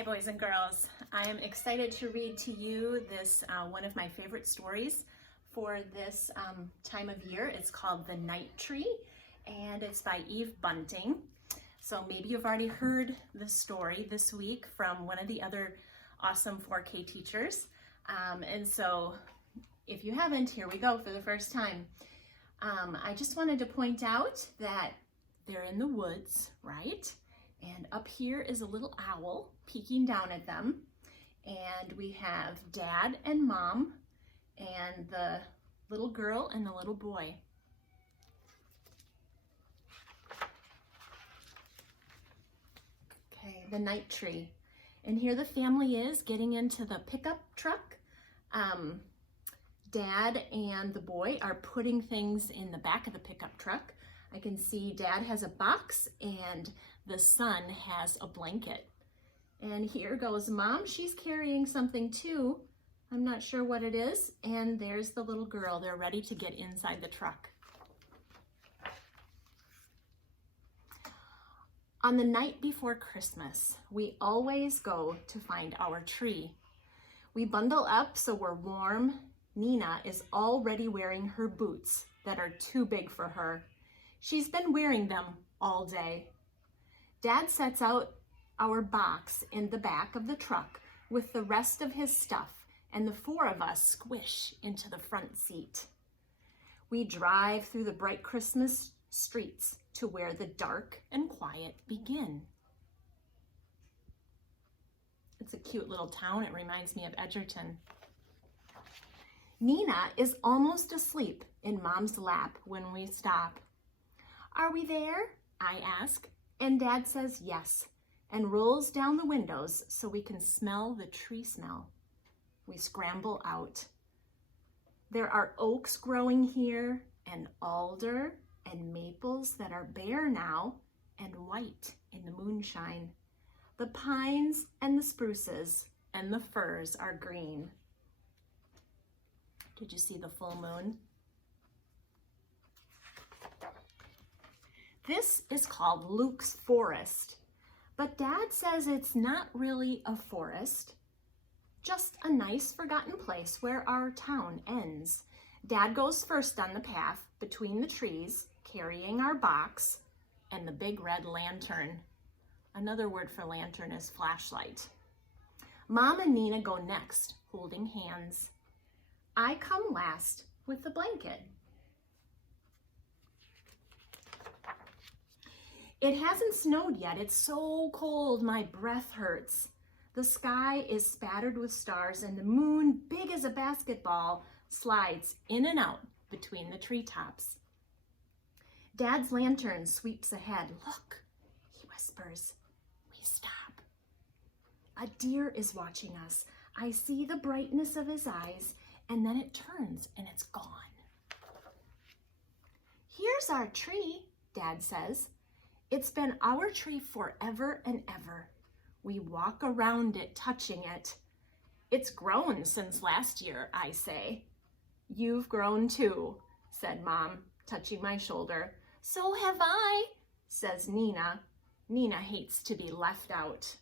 Hi boys and girls. I am excited to read to you this one of my favorite stories for this time of year. It's called The Night Tree and it's by Eve Bunting. So maybe you've already heard the story this week from one of the other awesome 4K teachers. And so if you haven't, here we go for the first time. I just wanted to point out that they're in the woods, right? And up here is a little owl peeking down at them. And we have Dad and Mom and the little girl and the little boy. Okay, the night tree. And here the family is getting into the pickup truck. Dad and the boy are putting things in the back of the pickup truck. I can see Dad has a box and the son has a blanket. And here goes Mom. She's carrying something too. I'm not sure what it is. And there's the little girl. They're ready to get inside the truck. On the night before Christmas, we always go to find our tree. We bundle up so we're warm. Nina is already wearing her boots that are too big for her. She's been wearing them all day. Dad sets out our box in the back of the truck with the rest of his stuff, and the four of us squish into the front seat. We drive through the bright Christmas streets to where the dark and quiet begin. It's a cute little town. It reminds me of Edgerton. Nina is almost asleep in Mom's lap when we stop. "Are we there?" I ask, and Dad says yes, and rolls down the windows so we can smell the tree smell. We scramble out. There are oaks growing here, and alder, and maples that are bare now and white in the moonshine. The pines and the spruces and the firs are green. Did you see the full moon? This is called Luke's Forest, but Dad says it's not really a forest, just a nice forgotten place where our town ends. Dad goes first on the path between the trees, carrying our box and the big red lantern. Another word for lantern is flashlight. Mom and Nina go next, holding hands. I come last with the blanket. It hasn't snowed yet. It's so cold, my breath hurts. The sky is spattered with stars and the moon, big as a basketball, slides in and out between the treetops. Dad's lantern sweeps ahead. "Look," he whispers. We stop. A deer is watching us. I see the brightness of his eyes, and then it turns and it's gone. "Here's our tree," Dad says. "It's been our tree forever and ever. We walk around it, touching it. It's grown since last year," I say. "You've grown too," said Mom, touching my shoulder. "So have I," says Nina. Nina hates to be left out.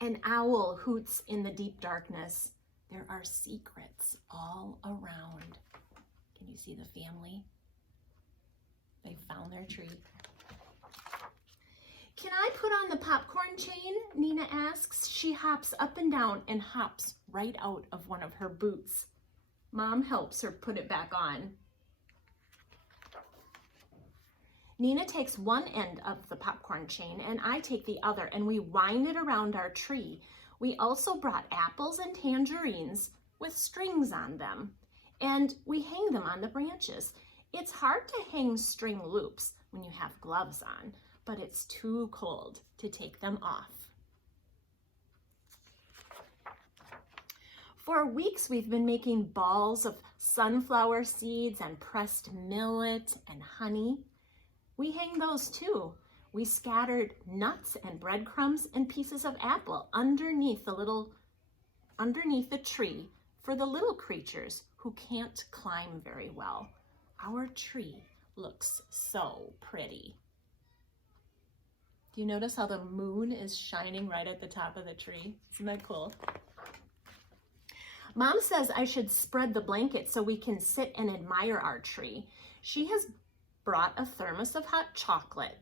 An owl hoots in the deep darkness. There are secrets all around. Can you see the family? They found their tree. "Can I put on the popcorn chain?" Nina asks. She hops up and down and hops right out of one of her boots. Mom helps her put it back on. Nina takes one end of the popcorn chain and I take the other, and we wind it around our tree. We also brought apples and tangerines with strings on them, and we hang them on the branches. It's hard to hang string loops when you have gloves on, but it's too cold to take them off. For weeks, we've been making balls of sunflower seeds and pressed millet and honey. We hang those too. We scattered nuts and breadcrumbs and pieces of apple underneath the tree for the little creatures who can't climb very well. Our tree looks so pretty. Do Do you notice how the moon is shining right at the top of the tree? Isn't that cool? Mom says I should spread the blanket so we can sit and admire our tree. She has brought a thermos of hot chocolate.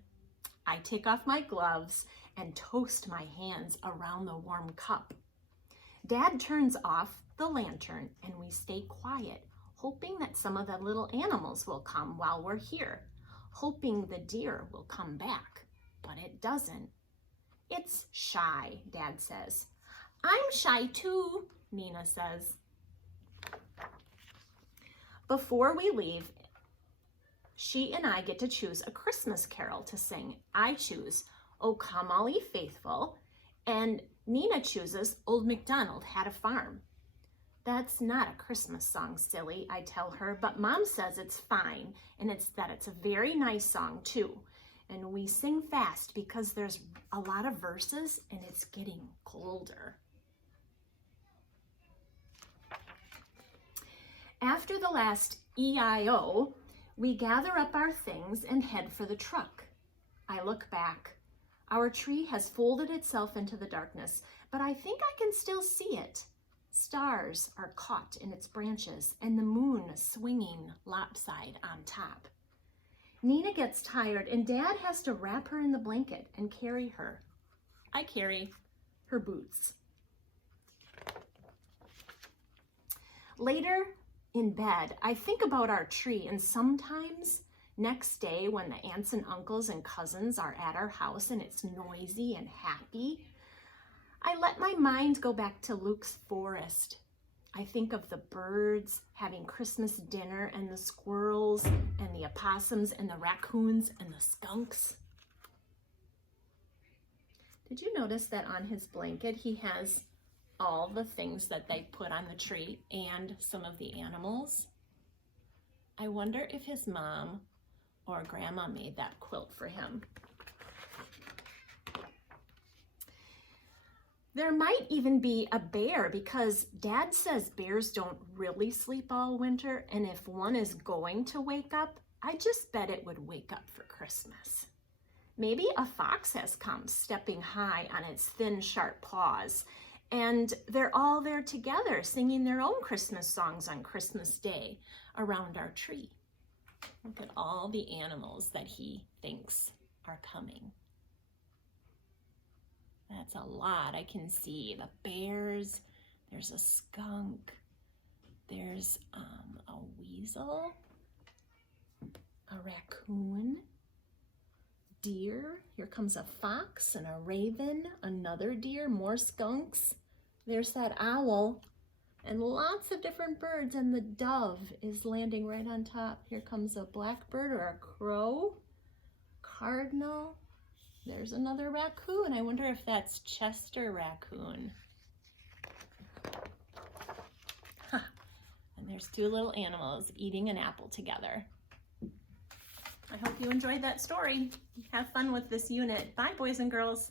I take off my gloves and toast my hands around the warm cup. Dad turns off the lantern and we stay quiet, hoping that some of the little animals will come while we're here, hoping the deer will come back, but it doesn't. It's shy, Dad says. I'm shy too, Nina says. Before we leave, she and I get to choose a Christmas carol to sing. I choose "O Come All Ye Faithful," and Nina chooses "Old MacDonald Had a Farm." That's not a Christmas song, silly, I tell her, but Mom says it's fine, and it's a very nice song too. And we sing fast because there's a lot of verses and it's getting colder. After the last EIO, we gather up our things and head for the truck. I look back. Our tree has folded itself into the darkness, but I think I can still see it. Stars are caught in its branches and the moon swinging lopside on top. Nina gets tired and Dad has to wrap her in the blanket and carry her. I carry her boots. Later in bed, I think about our tree, and sometimes next day when the aunts and uncles and cousins are at our house and it's noisy and happy, I let my mind go back to Luke's forest. I think of the birds having Christmas dinner and the squirrels and the opossums and the raccoons and the skunks. Did you notice that on his blanket he has all the things that they put on the tree and some of the animals? I wonder if his mom or grandma made that quilt for him. There might even be a bear because Dad says bears don't really sleep all winter, and if one is going to wake up, I just bet it would wake up for Christmas. Maybe a fox has come, stepping high on its thin, sharp paws, and they're all there together singing their own Christmas songs on Christmas Day around our tree. Look at all the animals that he thinks are coming. That's a lot. I can see the bears, there's a skunk, there's a weasel, a raccoon, deer, here comes a fox and a raven, another deer, more skunks, there's that owl, and lots of different birds, and the dove is landing right on top. Here comes a blackbird or a crow, cardinal. There's another raccoon. I wonder if that's Chester raccoon. Huh. And there's two little animals eating an apple together. I hope you enjoyed that story. Have fun with this unit. Bye, boys and girls.